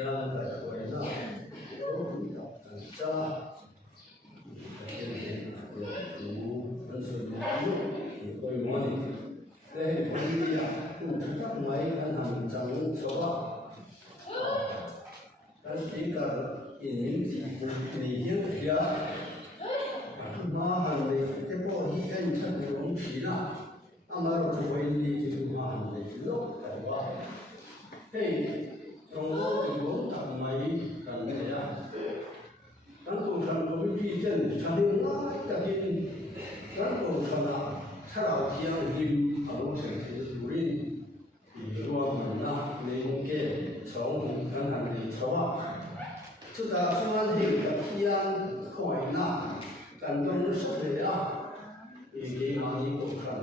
hiền tại tuổi nào có bị đọc thành cha hiện hiện là đủ ấn sự đủ thì tôi muốn đây bây giờ cũng thực các mấy anh làm trong số đó anh chỉ cần những gì mình hiểu hiểu nó hành về cái bộ hi anh sẽ được ông chỉ là ama rồi tôi đi thì mà hành về lúc tạiว่าhey trong đó thì cũng thằng mấy thằng này à thằng cùng thằng có cái gì chân thằng đi nói ta kia thằng cùng thằng nàoถ้าเราเที่ยวริมเอาเส้นที่สุรินทร์ที่รวมมันนะในกรุงเทพสองทางนั้นที่ชาวสุดท้ายส่วนที่กับเที่ยวเข้าไปนะกันต้องสุดเลยอ่ะอีกอย่างนี้ก็ครั้ง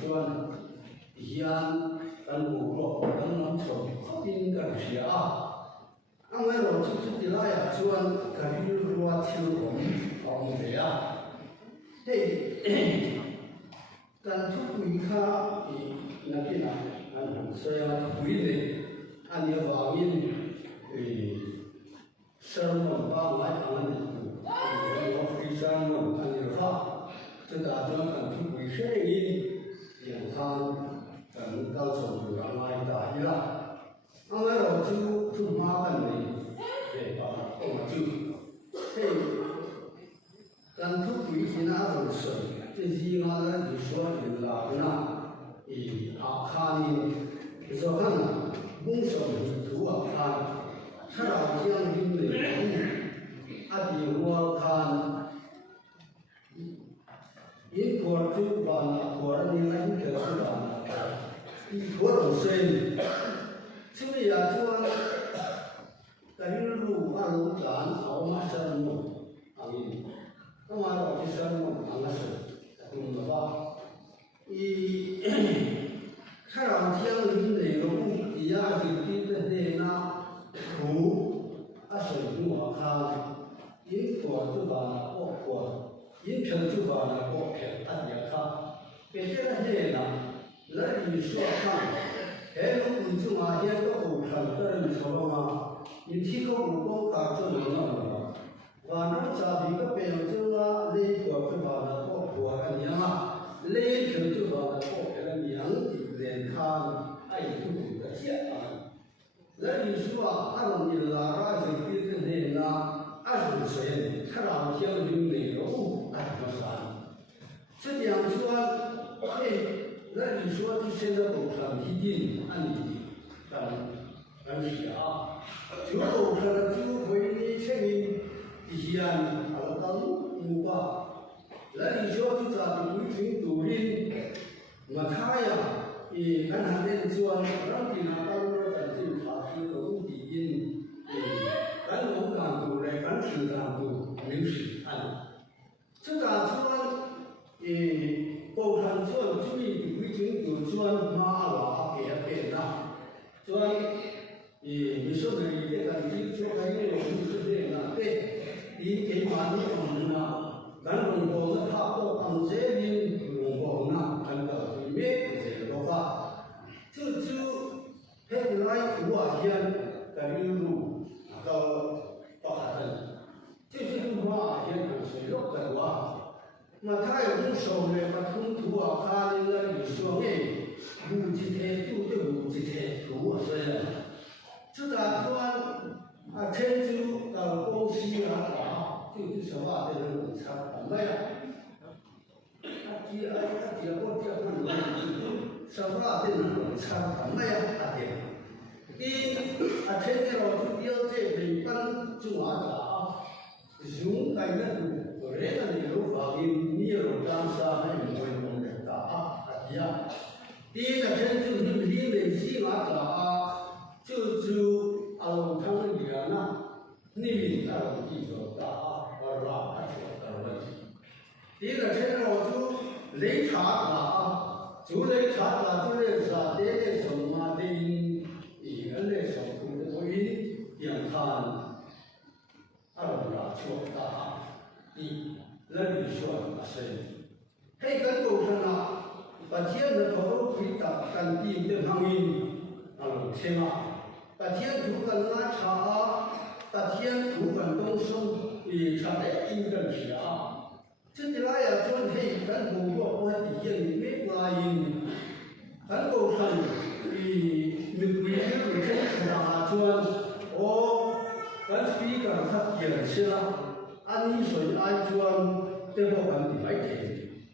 ส่วนเที่ยวกันบุกรุกกันน้ำชมเขาบินกันเสียอ่ะอันนั้นเราสุดที่ไรอ่ะส่วนการที่รัวเที่ยวของเสียเฮ้การทุกวิชานักเรียนอันนั้นเสียวิเลยอันนี้ว่าวินสรุปว่าไม่อันนี้ว่าฟิชานมันอันนี้ว่าจะได้จนการทุกวิชานี้อย่างทางการเข้าสู่อะไรได้ละอันนั้นเราทุกมากันเลยเด็กก็มาจุให้การทุกวิชานั้นเราเสริม这些嘛呢，你说有哪个呢？看你说看呐，公手你图看，他老将军的人物，我看，因果就完了，果然你来就完了，果都是，所以啊，说，在路马路站，我们什么，那么老是什么，那个是。的话，太阳天里那个物底下就的那土，水我看，因果就把那果，因平就把那果平，也看，别这个呢，那你说看，还有你就嘛，现在都看这你说嘛，你提个五个就能那么，反正这一个标准啊，那个就把那。我跟你嘛，雷平就说我这个名字人看爱读的写啊，那你说按你拉就对的人呐，20岁，他让天灵那个物怎么算？这样说，那你说这现在都上批定按你按写啊，就都是就会你前面一些当五吧。那你说就咋的？一群独立，我看呀，看他们说，让你那到了在这查是个目的因，咱我讲出来，咱是讲出明示看，这咋说？包含说注意一群就说马拉变呐，说你说的这个你说还有就是这样对，你给马你讲呐。咱中国的他都按这边中国那按照对面这个话，就还是来土啊先在印度到海南，就是话先从水路在话，那他有种手呢，把从土啊看那个你说哎，五几天五几天土啊这样，这咋说天州到广西啊。就是说话这种差什么呀？结果结婚了，说话这种差什么呀？天天老就要这北方就完了熊在那种，我这个有法律，你有当下还有用的第一个天就是你们起码就他们讲呐，你们那种地方第一个天我就雷查了就雷查了，就雷查这个什么的，一个那什么的，我一眼看说那你说是，这个都是把钱的头回答干地的方面，行啊，把天土跟拉茶，把天土跟东松，茶的应跟是啊，这的来呀，专黑跟工作我底下没关系，跟工上每天有天茶专，我跟比较他点些啦，按你说按专，这个问题来解，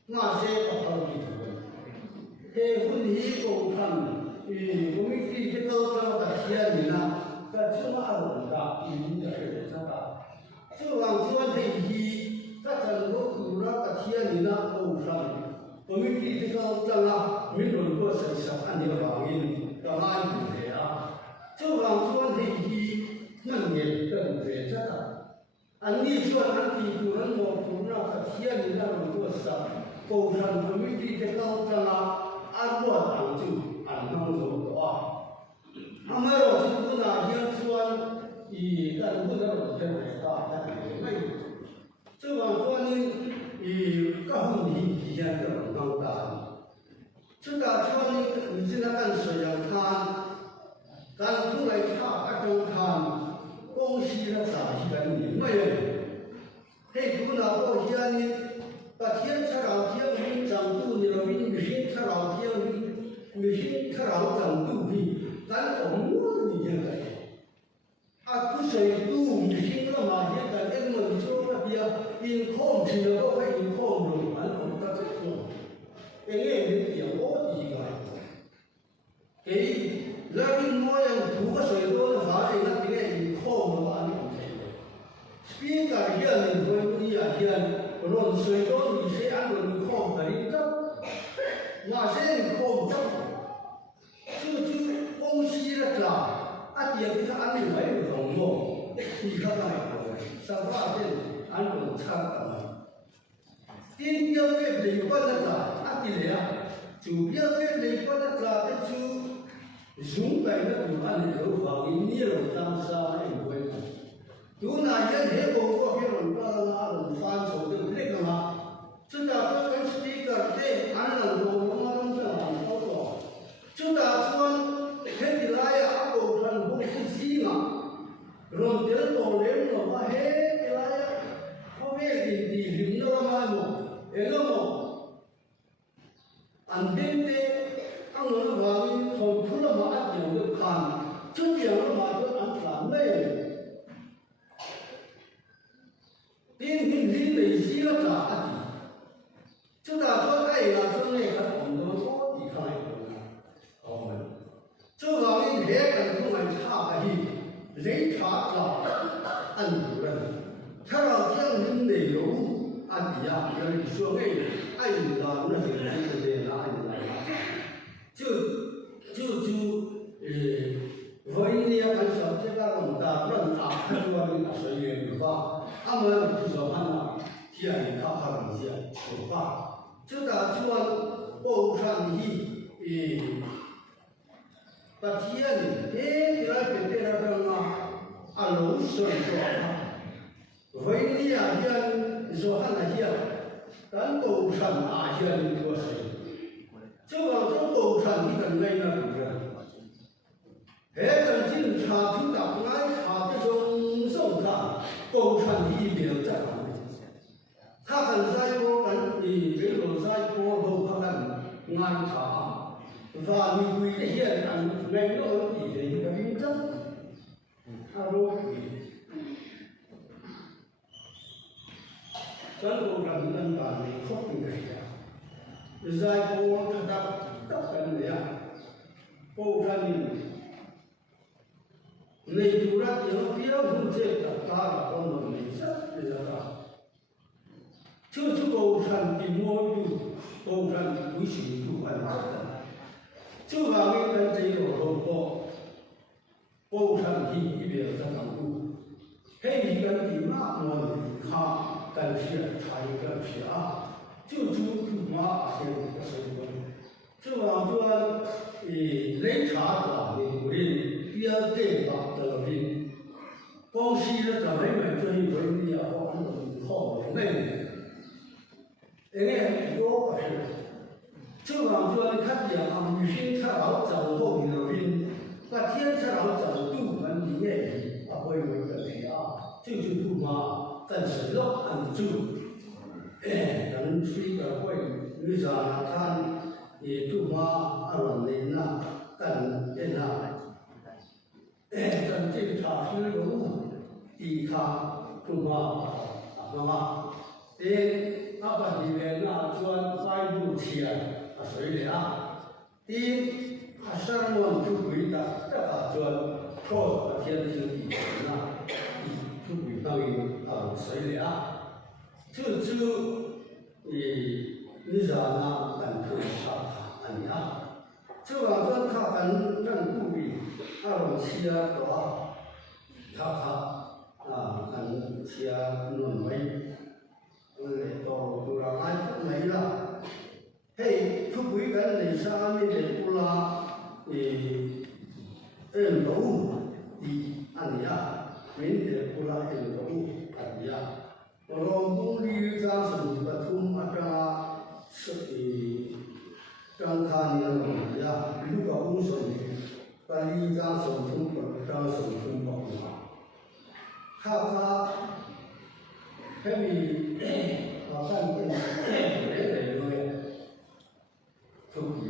那些不好的。हे हुनी को खान कमिटी के तो तकिया निना का चुमा आलंगा इंदा है सका चुवांग चुवां थे ही का चंगो पूरा तकिया निना को खान कमिटी के तो चला मिलों को संसा अन्य वांगिन कमाई है आ चुवांग चुवां थे ही मन ये कर दे सका अन्य चुवां अन्य पूरा नो पूरा तकिया निना को सा को खान कमिटी के तो चला按过当就按当走的啊，他们老师不哪天说但不能天来大，但也没有。这往说呢，告诉你以前这种当大，这个说呢，你现在看摄像看，咱出来查中看，公司的啥西跟你没有，嘿，不拿保险呢？把天查到天云长度你了，云云查到天云查到长度比，咱我你现在，不谁度云了嘛？现在那么说那边因空去了，都会因空了，俺们在这说，因为你点我一个，那边模样土个水多的话，那边因空了，俺们这个，边个人你会不一样样？论水多，你谁按照你空的一个，那些你空的，就公司的啦，点给他按照没有动作，你看那个，上发现按照差的，点标给你关的啦，点了，就标给你关的啦，的就用白的就按照放你了当啥也不会。有哪些黑工作给人干那人翻手的那个吗？这打算跟 speaker 对俺人都我们这样操作，这打算黑的来呀，我看不是西嘛，人点到人了嘛，黑的来呀，后面的人了嘛么，那个么，俺边的俺们话呢，从出了嘛，俺讲的看，这讲了嘛，就俺咱们。天天天没洗了咋的？这打算哎呀，这那个很多多你看一个，我们这个人也跟他们差个去，人差咋按住了？他老讲人内容按底下，有人说哎，按了那些人就得拿来我一年很少这个弄的乱打，看我们那水源吧。俺们就说看那天他还能些说话，这个就报上去，把天第二遍第二遍啊，楼水说，为你啊天说看那些，咱报上哪些人多谁，这个这报上你跟那个不是。个警察局长来查这种手看，包传一边在旁边。他很在波跟这个在波头他很安查，法律规定现在没有问题的一个认证。他说咱都人能把你靠近的呀，在波他跟的呀，包传你。你突然有标准这个大了，我们没事，这个就是高山的摸鱼，高山不行就完了。这方面跟这个说高山的一边在当中，黑一个的那么他但是差一个是啊，就嘛这个是说，这方说雷查的的人。要对吧？这边公司的咱们这一轮也好，很多好的内容，因为多个是，这方说看见啊，女性看到走后那边，那天看到走路但是咯，按住，人吹个会，你说看，也就嘛阿伦林呐，但变呐，但这查是路，地卡就嘛嘛，阿爸里面那专5路钱水里啊，上网就回答这个专错天经地义呐，就回答水里啊，你说那本土卡安尼啊，这网专卡本故意阿龙车多，卡跟车轮位。到了俺不没了，嘿，出轨跟那啥那个不啦，楼的安尼啊，民的不啦楼安尼啊，我说公里张是不同啊张是张看的东西啊，如果公手的，把你张手通过，张手通过嘛，他还没。干电人类的，就比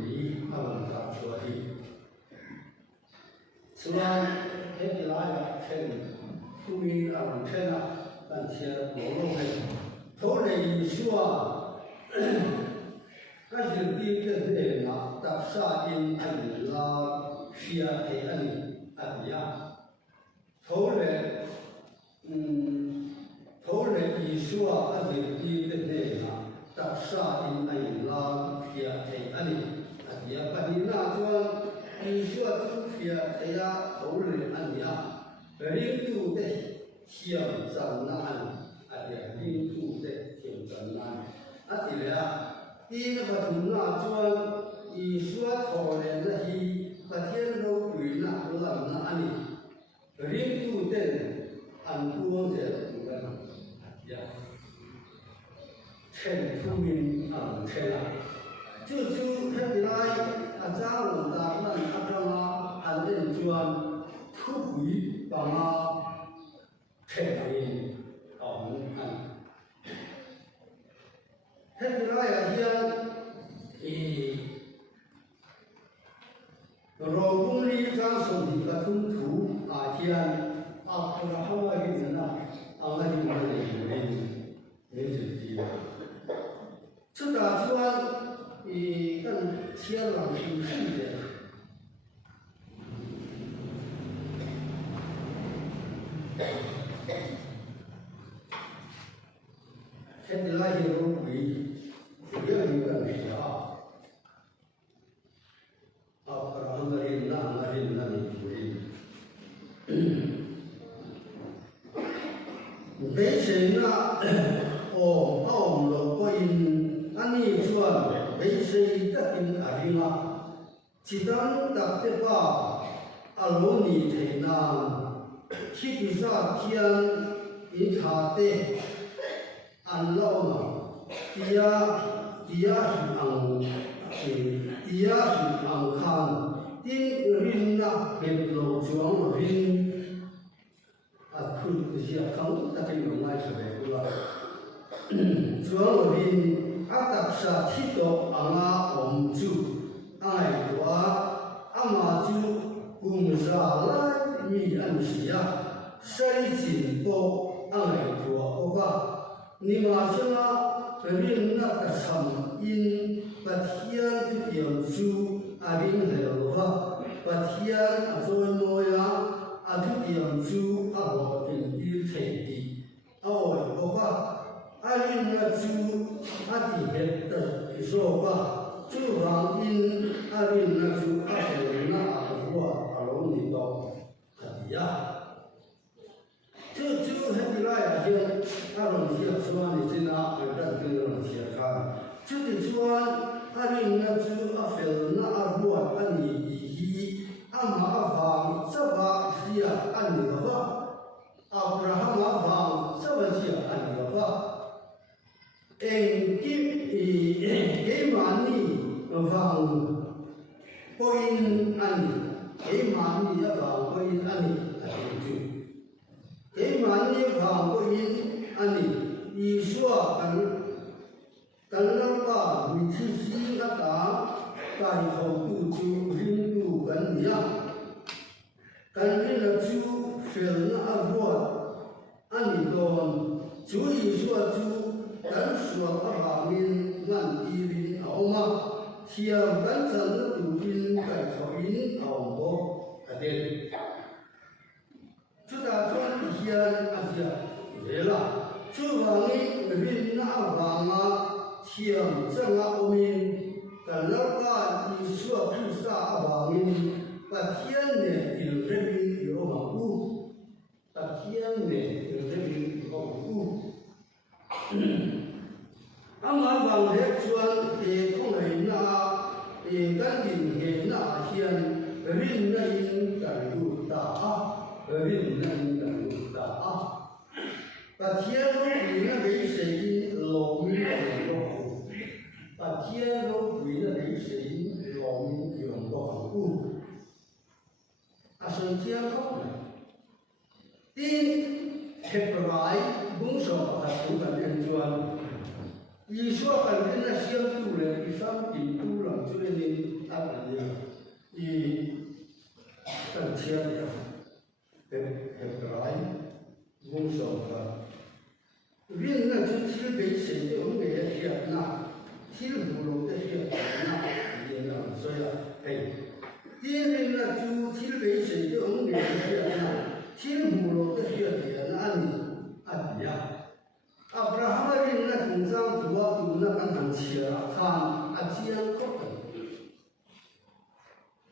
他们他说的，是吧？那个来看，出名看啊，但是网络上，后来一说，那是第个人啊，他杀人案啦，血案呀，后来，后来一说，那是第个人啊，他杀人案啦，血案呀，把你那桩一说就血呀，后来案呀，领导的挑战案呀，领导的挑战案，对了，第那个从那桩一说后来那些把天都归那个案领导的按多的那个呀，全出名全了。就看起来咱们那个按人专出轨把全名看起来老公里张手的个冲突不然后来人呐，那就没事的。这打算跟天朗休息的。看起来有鬼，不要有个没啊。不然后来人那里鬼。北城啊，澳门国营安尼说，北城得定啊，一旦特别话，老年体能，去比啥天，饮茶的，安老嘛，第二是看，人呐，别老装人。คือเสียเขาแต่เป็นของนายสมัยกูละส่วนเราเป็นอาตักษะที่ตกอ่างอมจูอ่างตัวอามาจูกุมซาลายมีอันเสียใช้จินโปอ่างตัวโอ้ว่านิมาชนะเรียนนักธรรมอินปัทยานที่เกี่ยวจูอารินเหลวว่าปัทยานอาจอยโมยาอาทุกอย่างจูอาหอเป็นยืดเทดีเอาบอกว่าอาลินนะจูอาที่เห็นแต่โซว่าจูรังอินอาลินนะจูอาเสนาอาหัวอารมณ์นี้ต่อขัดยาจูให้ดีไล่อาเฮียอารมณ์เสียส่วนนี้นะเป็นเรื่องที่อารมณ์เสียกันจูที่ส่วนอาลินนะจูอาเสนาอาหัวอันนี้อามาฟังสบายเสียอันนี้ว่าอับราฮัมมาฟังสบายเสียอันนี้ว่าเองกิบเอมันนี่ฟังพออินอันนี้เอมันนี่ฟังพออินอันนี้อันนี้จูเอมันนี่ฟังพออิน ani Isua kan lapa miti si kata kai khâu tu chu rin tu kan ya kan rin la chu fel na avot ani don chu Isua chu kan suat ahamin ngan irin aoma thiam kan chan na tu in kai thoin aombo aden chu ta chuan hian azia vela chu wangi rin na awanga thiam changa omin kan lapa Isua Krista awangin pathian ne ilrebin yomaku pathian ne ilrebin yomaku ama wang he chuan khong nei na kan din he na hian rin na in kan lu ta rin na in kan lu ta pathian ro ni na bei se in lo mi lo pathian ro ni na bei se in lo mi lo asan tiang khóc này tin Hebrai bung so ka tu kan en chuan Isua kan en na siam tu le I sam tin tu lam chu ni ta kan ya I kan chiam ya Hebrai bung so ka rin na chu thil be se de ong ge ya na thil bu lo de ya na ye na so ya hey tiên nên là chú thiếu bị sự cho ông nghề hiện là thiếu mù lô cái hiện anh ya Abraham nên là cùng sang tu là ăn hàng chia khan chiang có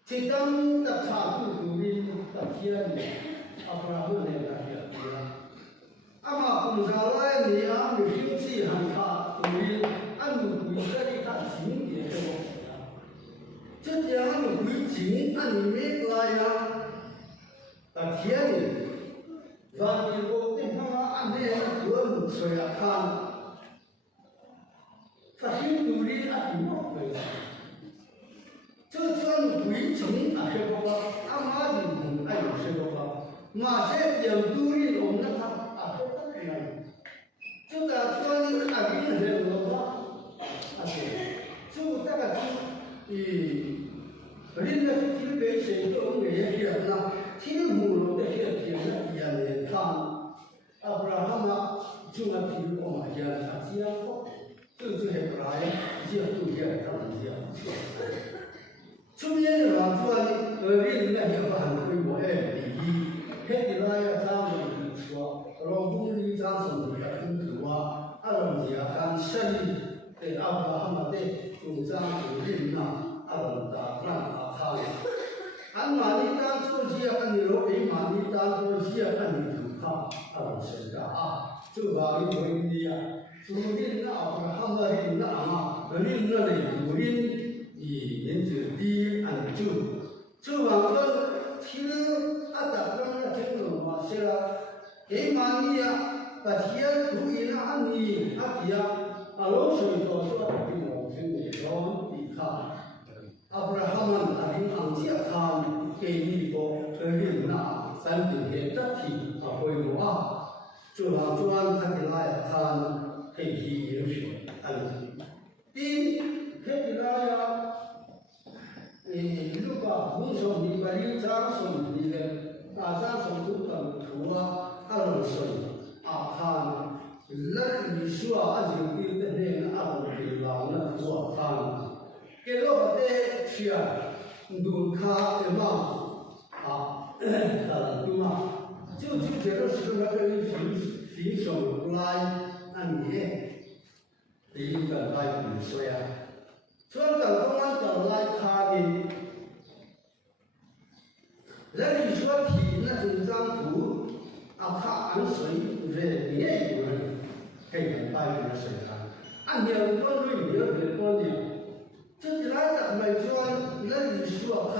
chỉ tâm tập thả tu đi tập thiên Abraham nên là hiện ama cùng sao lại ni mình hiểu gì hàng thả tu đi anh mình sẽ đi thả chính địa cho这样的规矩，按你没来呀？天里，咱们我对他按那个文水啊看，他很努力啊，挺好的。这样的规矩啊，是不吧？俺妈的不爱是不吧？马些有努力弄那他啊，不可能。就在这样的啊，平时的话，就这个人家听别谁都没人呐，听母罗的些听那也没看，不然他们就那听我嘛也他这样说，这些不来，这都也他们这样。出面的话，主要人那些反对我哎，黑的那呀，咱们说，老公里咱什么的很多啊，人家看生意的，他们的主张人呐。安玛尼当做些安尼罗比玛尼当做些安尼土卡是的这把一回的呀，主人那他们人那人那里主人以人子的安这往个听打刚那听懂吗？是啦，给玛尼呀，把天土人那安尼底呀，老水多说给我听的罗比卡。Abraham aling ang siya kan kini ko rin na san tin he ta thi hoi mo chu ha chuan kha ti lai khan he hi yin shi an tin he ti lai lu ba hung so ni ba li cha so ni le ta sa so tu tam thu lo so khan la ni shua a ji ti te ne a ro ti la na thu khan cái đó là để chia đủ khá để mà đúng không? Chứ cái đó là cái phí sầu lại anh nhé thì cần lại bị xoay cho cần công an cần lại khá đi lấy đi số thì nó từng trang thủ khá ăn suy về nhé của mình cái cần lại bị xoay anh nhiều con người nhiều về con nhiều这来的每天那你说看，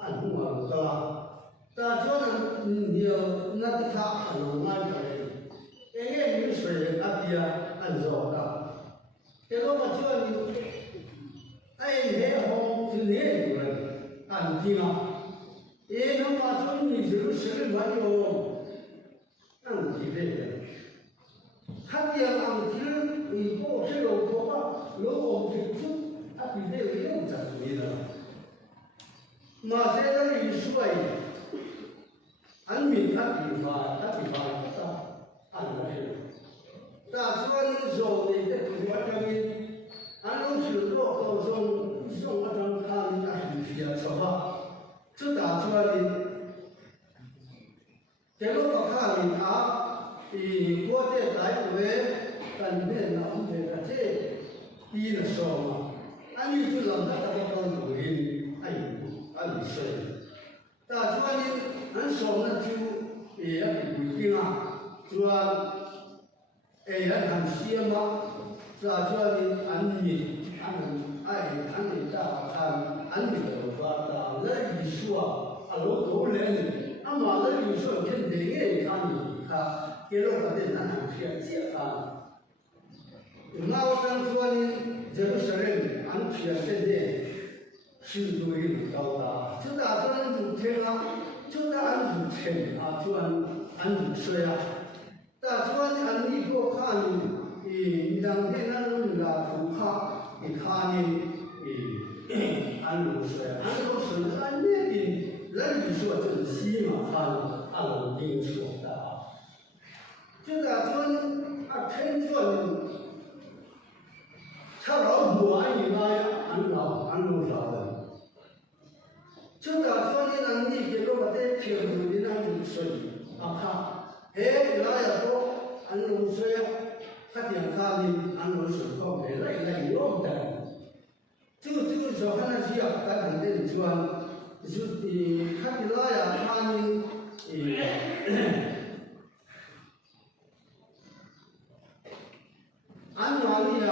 俺不管个啦，但说呢，你那的他很难的，因为你水那边按照的，这个我叫你，黑红就你有了，俺听也能把从你这个事没有，俺记得，他点昂天以后这种说话，如果提出他比这个更正规的，马些人一说，俺民他比方按照是，但说你说的这个我这里，俺都是做高中送我张看那是些说话，这打出来的，这个我看你啊。国家大会跟面那我们这个第一个说嘛，俺女主人那个都录音，按说，但主要呢，俺说那就也要规定啊，主要要看些嘛，主要呢，俺们大看俺们的话，那艺术啊，老多人，俺嘛那艺术肯定也看你看。给了我的男同学解放，那我想说呢，这个事儿俺学现在是作为高大，就打算主听啊，就打俺主听啊，就俺主说呀，打算俺你给我看，当天那种那图卡，你看呢，俺主说呀，俺都是俺那边人一说真西嘛，俺老丁说的啊。就打算听说他老母俺姨妈呀，俺老少的，就打算呢，你给我在听说的那种说看，那呀多，俺老说呀，他点看呢，俺老说讲没来用的，这个说看那是呀，咱肯定就他的那呀，他呢，俺哪里呀？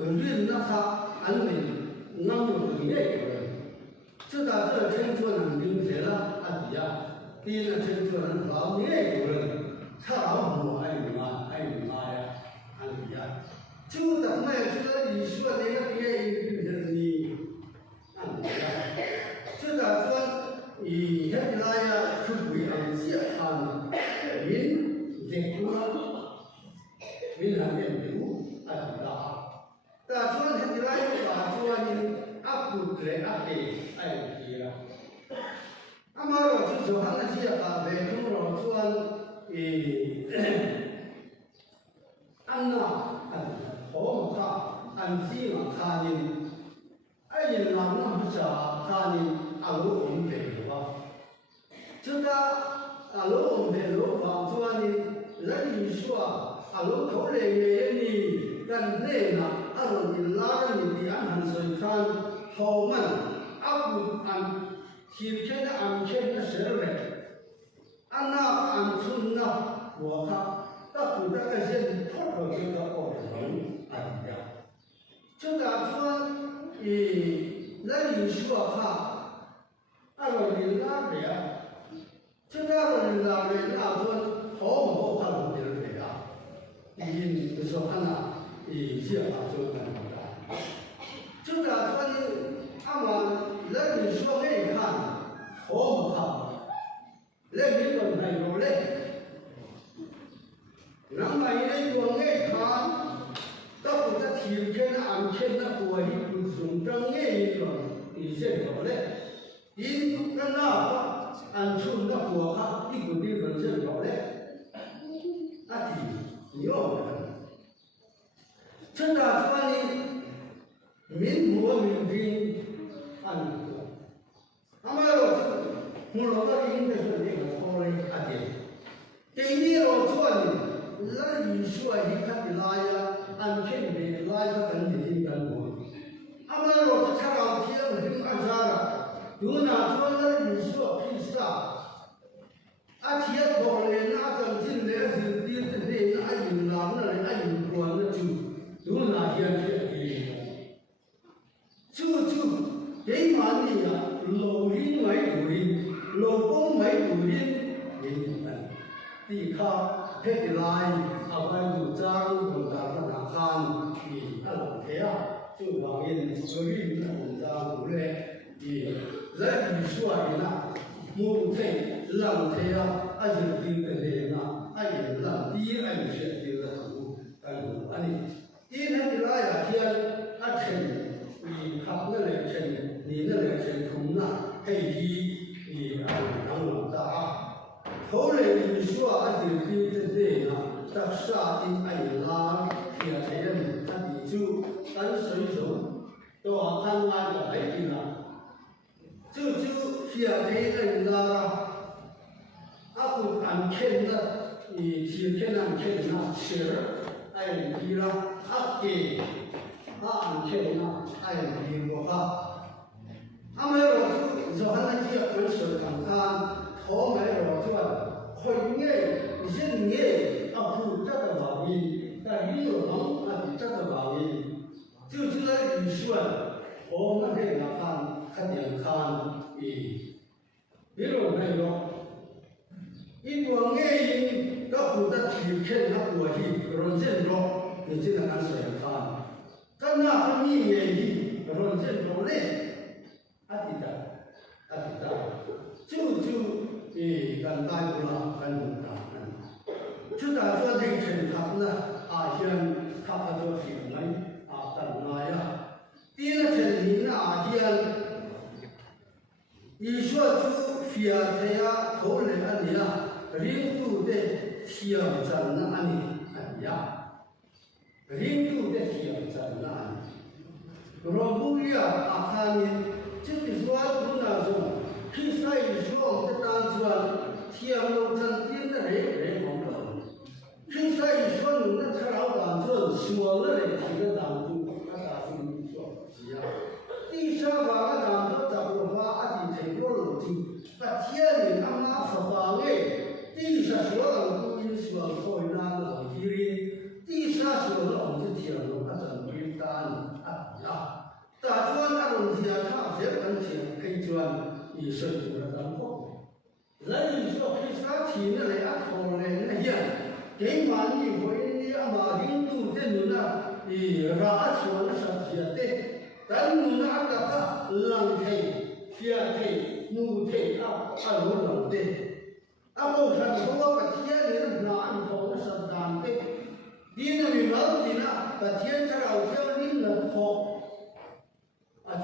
人那他俺们俺们也有人，这打这听说能领谁了？俺弟呀，第那听说能老也有人，他老母俺姨妈呀，俺弟呀，就等那这你说那个别人你，俺弟呀，这打算你那呀是为俺健康人健康。民航业务大，但说现在有把说呢，不对给啦。那么我就说那些北中老说安好嘛安西嘛看呢，人那不少看呢，我们北吧，这个我们北路方说呢，人一说。老口里面你跟那那你拉着你的安全水看好慢，不提前的安全的设备，安村我看到古代那些脱口这个就打算那你说你那边，就你那边那村好看的人啊。你说看呐，就很就打算呢，那你说给看，好不好？那你都没有嘞，那么你说给看，到不得提前的安全的过一不从正业你先有嘞，跟那安全的过哈，一不地方先有嘞，用的，这打算呢，民国民兵按过，那么我老早应该是那个好的第一老做呢，那你说你看的拉呀，安全的拉呀，跟我，那么我这看到天很暗杀了，有哪做那你说披萨。铁口嘞，那种进来是第那用狼那用光那有哪些给嘛你呀，老人买古人，老公买古人，地卡黑的来，外有张有大那看，老铁啊，就往人所以那张古嘞，人说的那。木太浪太啊，就对的那，爱人让第一爱有些第二图安尼，第一天就爱呀天啊天，你看那来天，你那来天空那黑皮你啊当大，后来你说啊就比这这呢，到夏天爱拉天天他你就干水手，都看那个爱的啦。就夏天的啦，不按天的，你天按天那吃，爱皮啦，给，按天那爱皮我哈，没有就喊那几本书看看，头没有就会耶，人耶，不这个玩意，但运动这个玩意，就那预算，我们这个看点看。比如没有，一个原因，他不得体现他过去认真着，你只能按谁看？但那不你原因认真着嘞，阿弟的，就跟大不啦，跟就打算那成他呢，先他做行为等那呀，第二成你那先。你说就非要他呀，头来安尼啊，领导的挑战那安尼呀，领导的挑战那安尼。如果不要看呢，就是说不那种，比赛说这当中挑战点的人往往，比赛说那他老当中说的人提的当中，他打算说是呀。第三方当中怎么发提过路径，把天人他妈十八个，第三说了不因说可以拿到几哩，第三说了我们就天龙怎么单呀，大专那种天差这本钱可以赚你是有了当后，人说第三题那来考来那样，给满你回你马领导的那ราชวงศ์สัจเต但努那个冷天、夏天、怒天有冷的，不看说把天人拿按头的圣诞的，你那里老的那把天上老天领了头，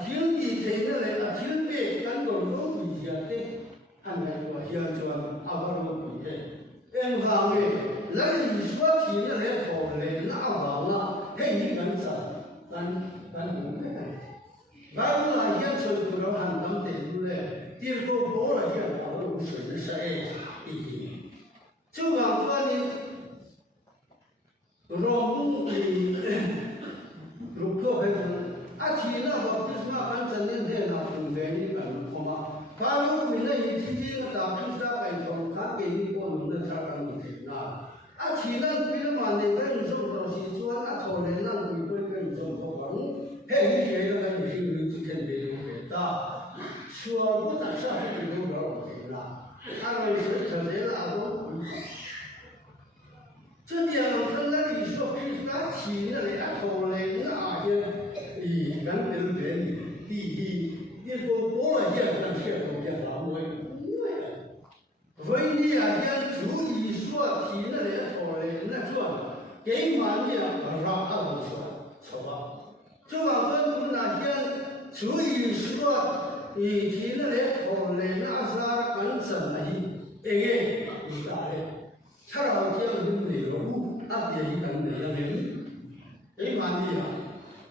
天地天那来天地跟着都不一样的，还没我想说不都不一样，因为人说天那来头来那王啊，给你干啥？咱明白。咱们那些手不着很能得出来，第二个多了些讨论损失就讲说呢，就说如果还是提那个就是那反正那天那公园里面好吗？他如果那一天天打披萨摆装，他给你过农的才敢提那。提那比如嘛，你跟你说东西说头人那你会跟你说不bằng，嘿，你觉得你心里之前没有给到，说不但是还没有了给了，为是可能那都。这点我看那里说披萨提那里头人那些，人都给你第一个过了些那些都给老外，为你注意说提那里头人那说，给满你让都说，是吧？就往这那天注意说，你提那里头人那啥跟什么你咋的？他老天就没有别一个那样人，给满你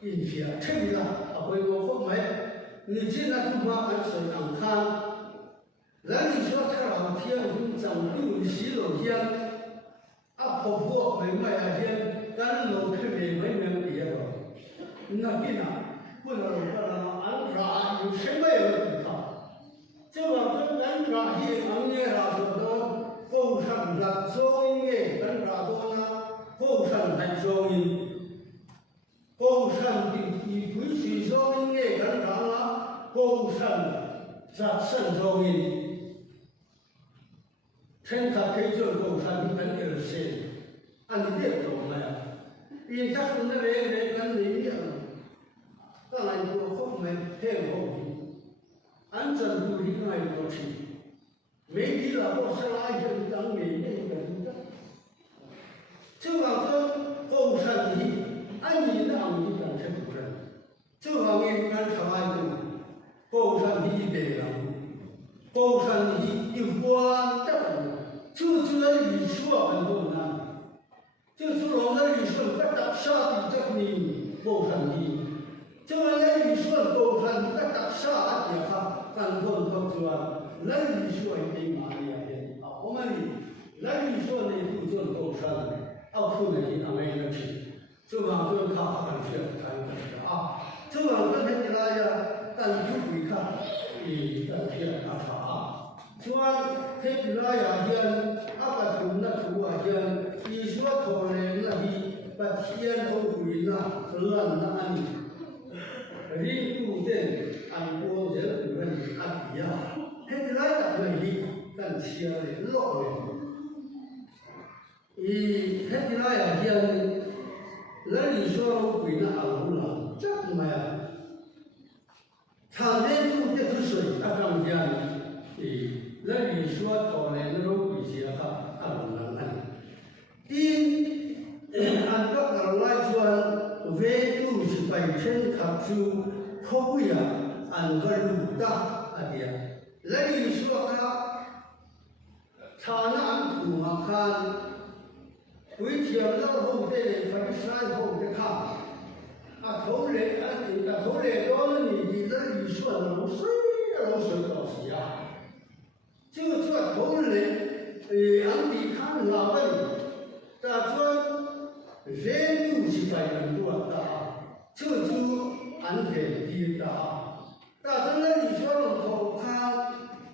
一天趁着回国后面，你进来就把俺手上看。人你说他老天长六十楼香，婆婆没买先，咱楼去没别个，那边不能俺啥有什么有地方？就往这俺啥去，俺也啥说的，高山上收音的，俺啥多呢？高山还收音，高山的不是收音的，俺啥呢？高山山收音。天他可以做高山，你跟这些，按你这懂没有？因他说那人跟你一样，当然有后面很后面，按整部里面有去，没地了，我是哪一个当年那个人的，这往这高山里，按你那样的感受不是？这方面按台湾的高山里的人，高山里有关的，就这里说很多难。就是我们语说不打下的这名高山里，这我们语说高山不打下的哈，干多多之外，那语说一定马里亚的啊，我们那语说呢不做高山的，啊，后面的那没人去，这往这看很是看的啊，这往这边的那呀，但就不看，但是那啥，说这边那呀，现阿把图那图啊，现。你说可能那里把天都归那乱那安尼，人不正按过人不问按样，现在咱们里干切的老的，现在呀现那里说归那安路了，这他妈呀，常年都这是水啊中间那里说可能那种归些哈安路了安尼。按照老来说，唯独是白天看书，可贵啊，按个路大啊的。那你说他那按图嘛看，为天老后的分山后的看，啊头来到了你的那你说老水倒是呀，就说头来，俺比看哪位？大专人都是白人多的，这就安全第一的。大专那你说龙头看，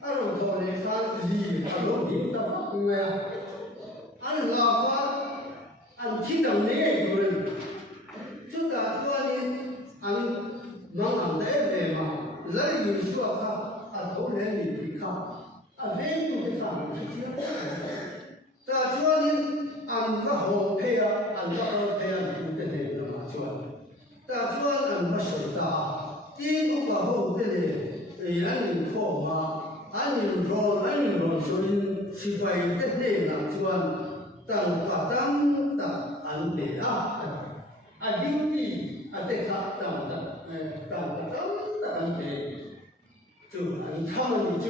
龙头来看，龙民的对呀？按老话，按提到那个人，这大专呢，按忙的来嘛，那你说他，头来你看，人都是上面是这样的。大专呢？按个好配啊，按个好配啊，你不得那个嘛做。但做按个手大，第一个好的嘞，按你靠嘛，按你说，所以是怪的嘞那做，当按的啊，有的得看当的，就按他们就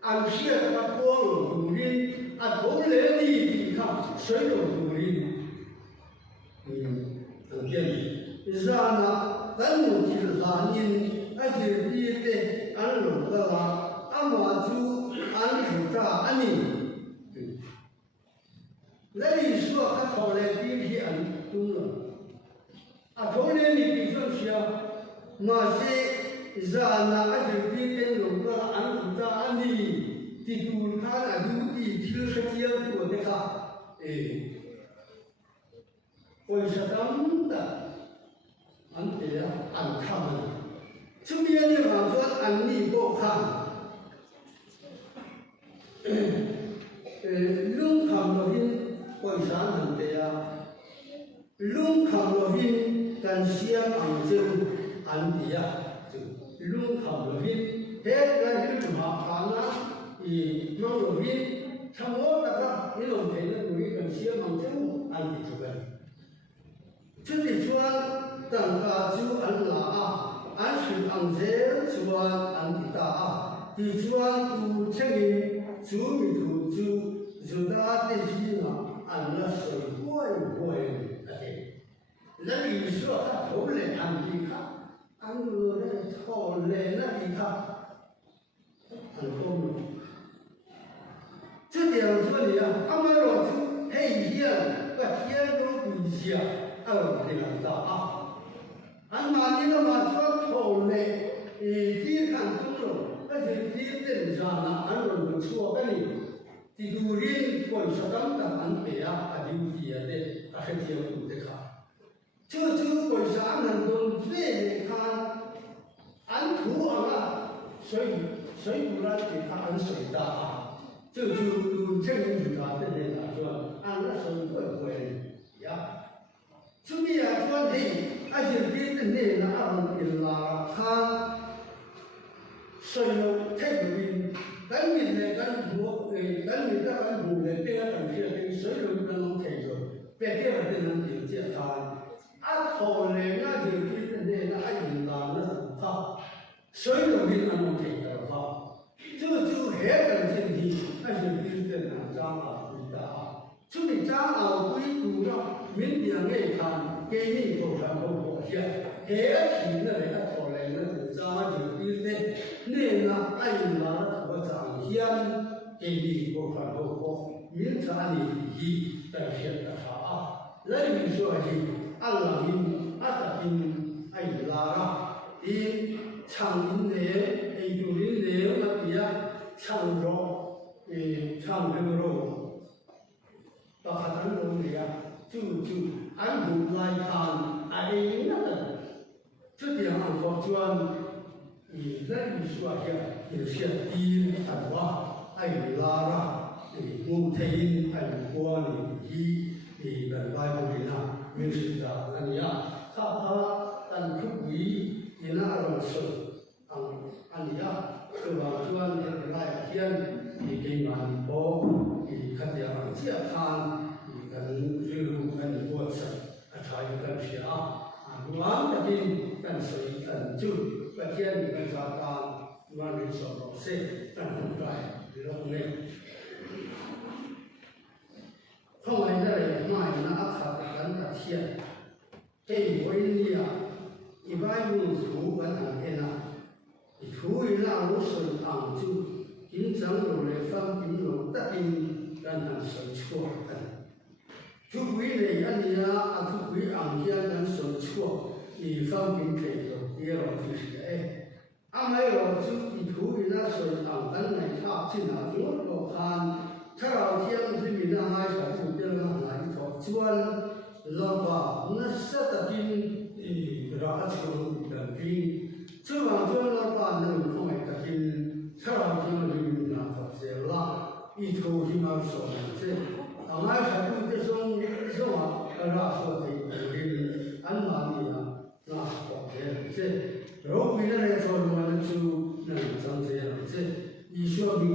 按些个光荣努力。头来你看，谁有努力？很便利。然后咱们就是啥人，就是别的俺弄个啦，俺妈就俺是咋俺呢？那你说他头来别的俺懂了，头来你比方说，那些然后俺就别的弄个俺是咋俺呢？地图看啊，有的听说这样多的哈，为啥当的？俺得呀，按他们，这边的话说按你不看，龙看了hin，为啥很的呀？龙看了hin，但西安杭州按的呀，就龙看了hin，那是嘛看啊？忙路边，像我那个，你弄天的有一种些忙正安的这个，这里说当个就安啦，安是安这就安的大，地说都这个就米头就大的地嘛，安那水果的那里说他头来安的看，安路那头来那里看，很多嘛。这点说你啊，俺们老就一天把天都归下，这样大啊。俺妈你那么说头呢，地看懂了，而且地人上呢，俺们错个呢，地主人管说当的俺别啊，有别的，是这样的看。这就为啥俺们都这看，俺土啊，水不然给他俺水大啊。这就证明他的那个说，按那生活过呀。这边啊，说的，而且别的那按的啦，他所有太多的，咱们的咱的，咱的别个东西跟所有的能太多，别个的能有健康，后来那就对那引导那哈，所有的那种给的话，就还等进去，那就对的那张啊对的啊，就你张啊归主了，明天来看给你多少个保险，还提那来后来那就张就对的，那引导我张先给你多少个保，明天你但是的啥？那你说是阿拉因阿达因爱拉啦，因唱因的，因读因的，那比呀唱着，唱这个喽，到哈登中的呀，就按部来看，哎那个，这点上说专，那你说是有些低很多，爱拉啦，木太因爱光的。di dan Bible ina music da dan ya kha dan khui ina ron so an ya ke ba chuan ne lai hian di ke man bo di khat ya ran chia khan di kan riu kan bo sa a thai kan sia nuam ta din kan soi kan chu ba hian kan sa ta nuam ni so ro se kan hon kai di lo ne后来的那卡人的天，这为你啊，一般用土本来天呐，土一那如水昂就，平常有来分平有特定让人手错的，土为的按你啊，土为昂天人手错，你分平给有第二就是哎，没有就土为那水昂本来差去哪做个看。ถ้าเราเที่ยงที่มีหน้าไม้สายสุดเดินมาหลายทอดชวนเราว่านักสัตว์กินราชวงศ์กันกินช่วงชวนเราว่าหนึ่งของไอ้กินถ้าเราเที่ยงที่มีหน้าทอดเสียละอีโถที่มาสอนเช่นเอาไม้สายสุดจะส่งว่าราชวงศ์กินอันมาดีนะน่าสอนเช่นเราไม่ได้สอนมันจู่นั่งสังเกตเช่นอีช่วงนี้